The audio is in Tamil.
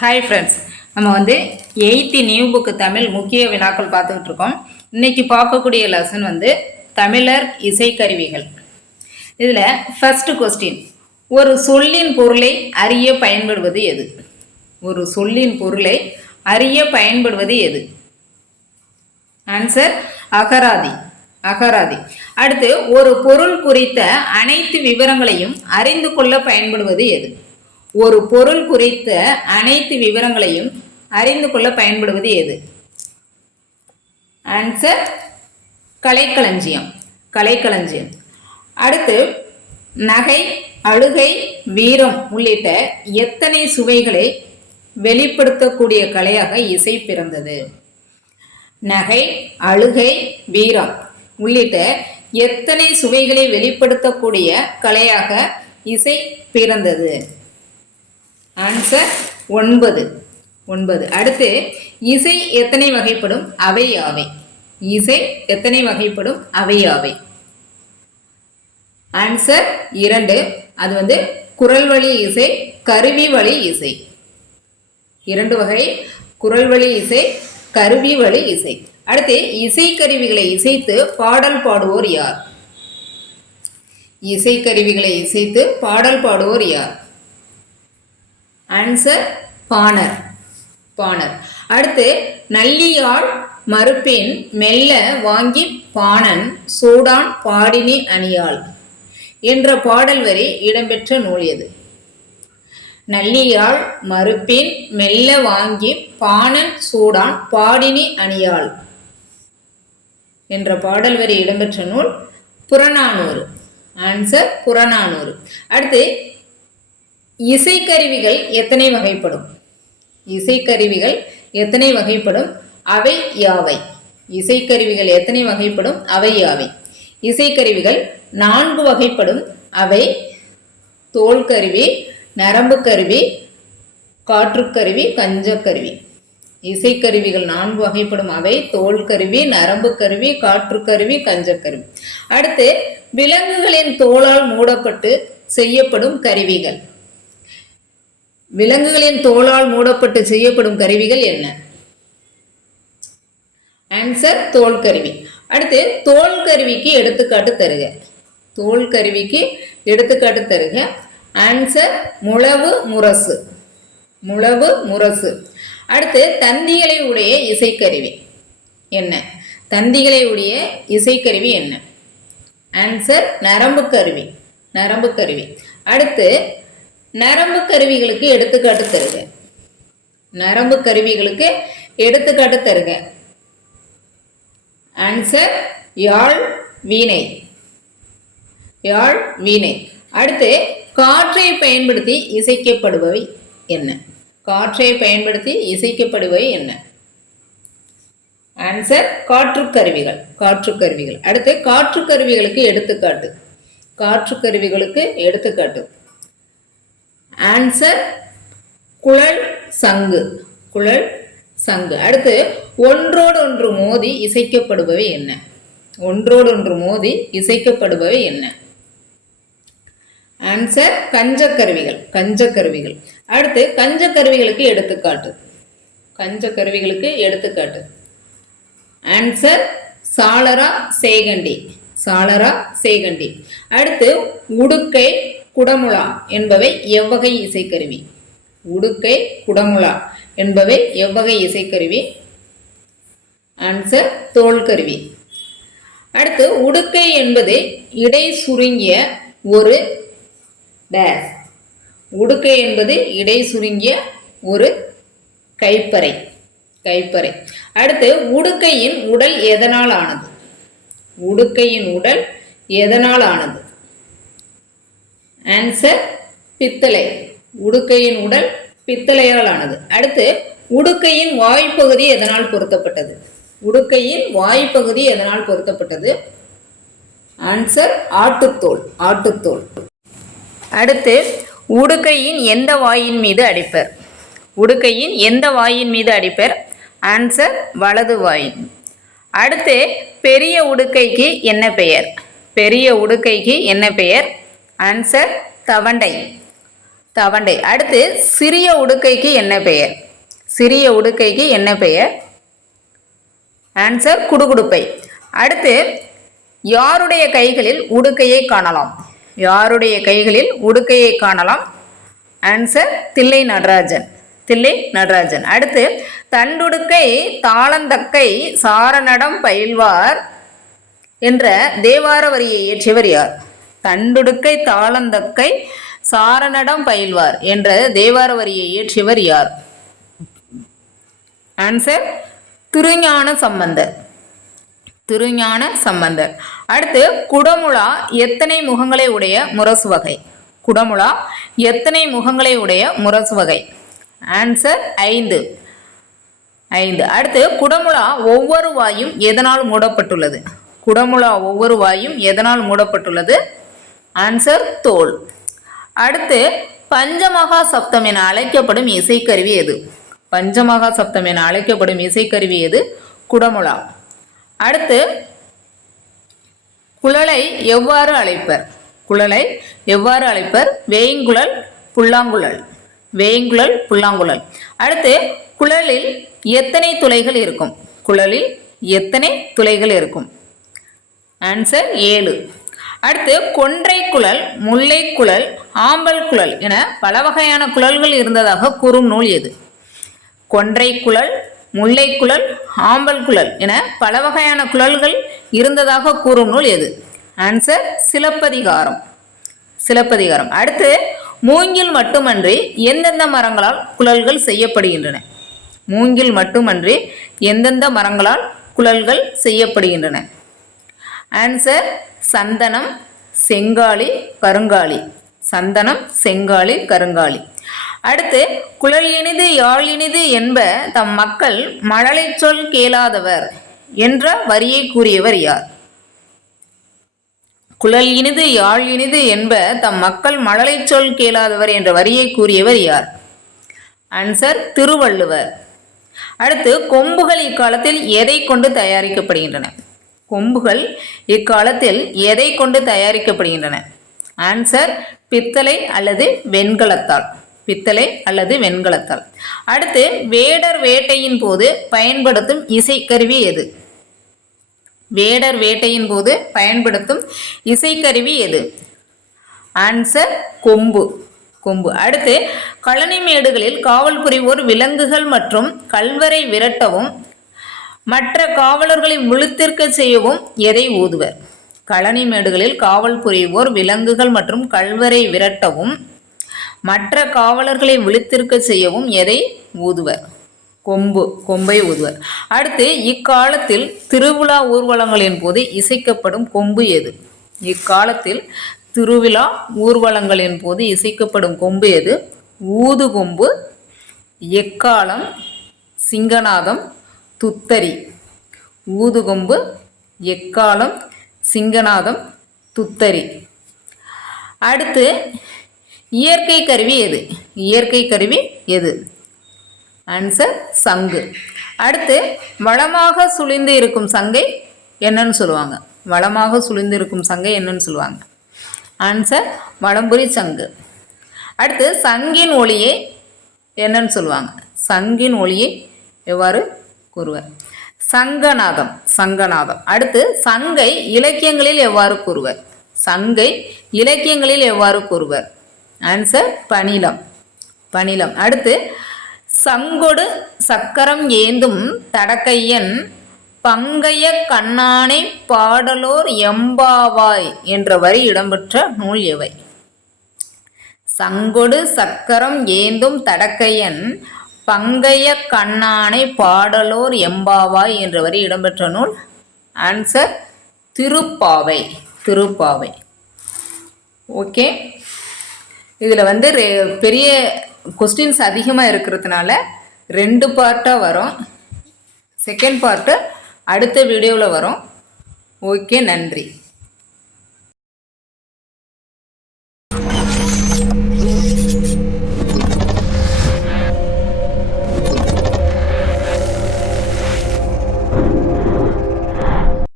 ஹாய் ஃப்ரெண்ட்ஸ், நம்ம வந்து 8th நியூ புக்கு தமிழ் முக்கிய வினாக்கள் பார்த்துக்கிட்டு இருக்கோம். இன்றைக்கி பார்க்கக்கூடிய லெசன் வந்து தமிழர் இசைக்கருவிகள். இதில் ஃபஸ்ட்டு கொஸ்டின், ஒரு சொல்லின் பொருளை அறிய பயன்படுவது எது? ஒரு சொல்லின் பொருளை அறிய பயன்படுவது எது? ஆன்சர் அகராதி. அகராதி. அடுத்து, ஒரு பொருள் குறித்த அனைத்து விவரங்களையும் அறிந்து கொள்ள பயன்படுவது எது? ஒரு பொருள் குறித்த அனைத்து விவரங்களையும் அறிந்து கொள்ள பயன்படுவது எது? ஆன்சர் கலைக்களஞ்சியம். கலைக்களஞ்சியம். அடுத்து, நகை, அழுகை, வீரம் உள்ளிட்ட எத்தனை சுவைகளை வெளிப்படுத்தக்கூடிய கலையாக இசை பிறந்தது? நகை, அழுகை, வீரம் உள்ளிட்ட எத்தனை சுவைகளை வெளிப்படுத்தக்கூடிய கலையாக இசை பிறந்தது? ஆன்சர் 9. 9. அடுத்து, இசை எத்தனை வகைப்படும்? அவை யாவை? இசை எத்தனை வகைப்படும்? அவை யாவை? ஆன்சர் 2. அது வந்து குரல் வழி இசை, கருவி வழி இசை. 2 வகை, குரல் வழி இசை, கருவி வழி இசை. அடுத்து, இசைக்கருவிகளை இசைத்து பாடல் பாடுவோர் யார்? இசைக்கருவிகளை இசைத்து பாடல் பாடுவோர் யார்? ஆன்சர் பாணர். பாணர். அடுத்து, நல்லியாள் மறுப்பின் மெல்ல வாங்கி பாணன் சூடான் பாடினி அணியாள் என்ற பாடல் வரி இடம்பெற்ற நூல் எது? நல்லியாள் மறுப்பின் மெல்ல வாங்கி பாணன் சூடான் பாடினி அணியாள் என்ற பாடல் வரி இடம்பெற்ற நூல் புறநானூறு. ஆன்சர் புறநானூறு. அடுத்து, இசைக்கருவிகள் எத்தனை வகைப்படும்? இசைக்கருவிகள் எத்தனை வகைப்படும்? அவை யாவை? இசைக்கருவிகள் எத்தனை வகைப்படும்? அவை யாவை? இசைக்கருவிகள் 4 வகைப்படும். அவை தோல்கருவி, நரம்பு கருவி, காற்றுக்கருவி, கஞ்சக்கருவி. இசைக்கருவிகள் 4 வகைப்படும். அவை தோல்கருவி, நரம்பு கருவி, காற்றுக்கருவி, கஞ்சக்கருவி. அடுத்து, விலங்குகளின் தோலால் மூடப்பட்டு செய்யப்படும் கருவிகள். விலங்குகளின் தோலால் மூடப்பட்டு செய்யப்படும் கருவிகள் என்ன? ஆன்சர் தோல் கருவி. அடுத்து, தோல் கருவிக்கு எடுத்துக்காட்டு தருக. தோல் கருவிக்கு எடுத்துக்காட்டு தருக. ஆன்சர் முழவு முரசு. முழவு முரசு. அடுத்து, தந்திகளை உடைய இசைக்கருவி என்ன? தந்திகளை உடைய இசைக்கருவி என்ன? ஆன்சர் நரம்பு கருவி. நரம்பு கருவி. அடுத்து, நரம்பு கருவிகளுக்கு எடுத்துக்காட்டு தருக. நரம்பு கருவிகளுக்கு எடுத்துக்காட்டு தருக. ஆன்சர் யாழ், வீணை. யாழ், வீணை. அடுத்து, காற்றை பயன்படுத்தி இசைக்கப்படுபவை என்ன? காற்றை பயன்படுத்தி இசைக்கப்படுபவை என்ன? ஆன்சர் காற்றுக்கருவிகள். காற்றுக்கருவிகள். அடுத்து, காற்றுக்கருவிகளுக்கு எடுத்துக்காட்டு. காற்றுக்கருவிகளுக்கு எடுத்துக்காட்டு. ஆன்சர் குழல், சங்கு. குழல், சங்கு. அடுத்து, ஒன்றோடொன்று மோதி இசைக்கப்படுபவை என்ன? ஒன்றோடொன்று மோதி இசைக்கப்படுபவை என்ன? ஆன்சர் கஞ்சக்கருவிகள். கஞ்சக்கருவிகள். அடுத்து, கஞ்சக்கருவிகளுக்கு எடுத்துக்காட்டு. கஞ்சக்கருவிகளுக்கு எடுத்துக்காட்டு. ஆன்சர் சாளரா, சேகண்டி. சாளரா, சேகண்டி. அடுத்து, உடுக்கை, குடமுழா என்பவை எவ்வகை இசைக்கருவி? உடுக்கை, குடமுழா என்பவை எவ்வகை இசைக்கருவி? ஆன்சர் தோல்கருவி. அடுத்து, உடுக்கை என்பது இடை சுருங்கிய ஒரு டேஸ். உடுக்கை என்பது இடை சுருங்கிய ஒரு கைப்பறை. கைப்பறை. அடுத்து, உடுக்கையின் உடல் எதனால் ஆனது? உடுக்கையின் உடல் எதனால் ஆனது? ஆன்சர் பித்தளை. உடுக்கையின் உடல் பித்தளையால் ஆனது. அடுத்து, உடுக்கையின் வாய்ப்பகுதி எதனால் பொருத்தப்பட்டது? உடுக்கையின் வாய்ப்பகுதி எதனால் பொருத்தப்பட்டது? ஆன்சர் ஆட்டுத்தோல். ஆட்டுத்தோல். அடுத்து, உடுக்கையின் எந்த வாயின் மீது அடிப்பர்? உடுக்கையின் எந்த வாயின் மீது அடிப்பர்? ஆன்சர் வலது வாயின். அடுத்து, பெரிய உடுக்கைக்கு என்ன பெயர்? பெரிய உடுக்கைக்கு என்ன பெயர்? ஆன்சர் தவண்டை. தவண்டை. அடுத்து சிறிய உடுக்கைக்கு என்ன பெயர்? சிறிய உடுக்கைக்கு என்ன பெயர்? ஆன்சர் குடுகுடுப்பை. அடுத்து யாருடைய கைகளில் உடுக்கையை காணலாம்? யாருடைய கைகளில் உடுக்கையை காணலாம்? ஆன்சர் தில்லை நடராஜன். தில்லை நடராஜன். அடுத்து தண்டுடுக்கை தாளந்தக்கை சாரணடம் பயில்வார் என்ற தேவார வரியை இயற்றியவர் யார்? தண்டுடுக்கை தாளந்தக்கை சாரணடம் பயில்வார் என்ற தேவார வரியை இயற்றியவர் யார்? ஆன்சர் திருஞான சம்பந்தர். திருஞான சம்பந்தர். அடுத்து குடமுழா எத்தனை முகங்களை உடைய முரசு வகை? குடமுழா எத்தனை முகங்களை உடைய முரசு வகை? ஆன்சர் 5. 5. அடுத்து குடமுழா ஒவ்வொரு வாயும் எதனால் மூடப்பட்டுள்ளது? குடமுழா ஒவ்வொரு வாயும் எதனால் மூடப்பட்டுள்ளது? ஆன்சர் தோல். அடுத்து பஞ்சமகா சப்தம் என அழைக்கப்படும் இசைக்கருவி எது? பஞ்சமகா சப்தம் என அழைக்கப்படும் இசைக்கருவி எது? குடமுழா. அடுத்து குழலை எவ்வாறு அழைப்பர்? குழலை எவ்வாறு அழைப்பர்? வேய்ங்குழல் புல்லாங்குழல். வேய்ங்குழல் புல்லாங்குழல். அடுத்து குழலில் எத்தனை துளைகள் இருக்கும்? குழலில் எத்தனை துளைகள் இருக்கும்? ஆன்சர் 7. அடுத்து கொன்றை குழல், முல்லை குழல், ஆம்பல் குழல் என பல வகையான குழல்கள் இருந்ததாக கூறும் நூல் எது? கொன்றை குழல், முல்லை குழல், ஆம்பல் குழல் என பல வகையான குழல்கள் இருந்ததாக கூறும் நூல் எது? ஆன்சர் சிலப்பதிகாரம். சிலப்பதிகாரம். அடுத்து மூங்கில் மட்டுமன்றி எந்தெந்த மரங்களால் குழல்கள் செய்யப்படுகின்றன? மூங்கில் மட்டுமன்றி எந்தெந்த மரங்களால் குழல்கள் செய்யப்படுகின்றன? ஆன்சர் சந்தனம், செங்காலி, கருங்காலி. சந்தனம், செங்காலி, கருங்காலி. அடுத்து குழல் இனிது யாழ் இனிது என்ப தம் மக்கள் மழலை சொல் கேளாதவர் என்ற வரியை கூறியவர் யார்? குழல் இனிது யாழ் இனிது என்ப தம் மக்கள் மழலை சொல் கேளாதவர் என்ற வரியை கூறியவர் யார்? ஆன்சர் திருவள்ளுவர். அடுத்து கொம்புகள் இக்காலத்தில் எதை கொண்டு தயாரிக்கப்படுகின்றன? கொம்புகள் இக்காலத்தில் எதை கொண்டு தயாரிக்கப்படுகின்றன? ஆன்சர் பித்தளை அல்லது வெண்கலத்தால். பித்தளை அல்லது வெண்கலத்தால். அடுத்து வேடர் வேட்டையின் போது பயன்படுத்தும் இசைக்கருவி எது? வேடர் வேட்டையின் போது பயன்படுத்தும் இசைக்கருவி எது? ஆன்சர் கொம்பு. கொம்பு. அடுத்து கழனிமேடுகளில் காவல் புரிவோர் விலங்குகள் மற்றும் கல்வரை விரட்டவும் மற்ற காவலர்களை விழித்திருக்க செய்யவும் எதை ஊதுவர்? கழனிமேடுகளில் காவல் புரிவோர் விலங்குகள் மற்றும் கல்வரை விரட்டவும் மற்ற காவலர்களை விழித்திருக்க செய்யவும் எதை ஊதுவர்? கொம்பு. கொம்பை ஊதுவர். அடுத்து இக்காலத்தில் திருவிழா ஊர்வலங்களின் போது இசைக்கப்படும் கொம்பு எது? இக்காலத்தில் திருவிழா ஊர்வலங்களின் போது இசைக்கப்படும் கொம்பு எது? ஊது கொம்பு, எக்காலம், சிங்கநாதம், துத்தரி. ஊதுகொம்பு, எக்காலம், சிங்கநாதம், துத்தரி. அடுத்து இயற்கை கருவி எது? இயற்கை கருவி எது? ஆன்சர் சங்கு. அடுத்து வளமாக சுழிந்து இருக்கும் சங்கை என்னன்னு சொல்லுவாங்க? வளமாக சுழிந்து இருக்கும் சங்கை என்னன்னு சொல்லுவாங்க? ஆன்சர் வலம்புரி சங்கு. அடுத்து சங்கின் ஒளியை என்னன்னு சொல்லுவாங்க? சங்கின் ஒளியை எவ்வாறு கூறுவர்? சங்கநாதம். சங்கநாதம். அடுத்து சங்கை இலக்கியங்களில் எவ்வாறு கூறுவர்? சங்கை இலக்கியங்களில் எவ்வாறு கூறுவர்? ஆன்சர் பணிலம். பணிலம். அடுத்து சங்கொடு சக்கரம் ஏந்தும் தடக்கையன் பங்கைய கண்ணானை பாடலோர் எம்பாவாய் என்ற வரி இடம்பெற்ற நூல் எவை? சங்கொடு சக்கரம் ஏந்தும் தடக்கையன் பங்கைய கண்ணானை பாடலோர் எம்பாவாய் என்ற வரி இடம்பெற்ற நூல்? ஆன்சர் திருப்பாவை. திருப்பாவை. ஓகே. இதில் பெரிய கொஸ்டின்ஸ் அதிகமாக இருக்கிறதுனால 2 பார்ட்டாக வரும். செகண்ட் பார்ட்டு அடுத்த வீடியோவில் வரும். ஓகே, நன்றி.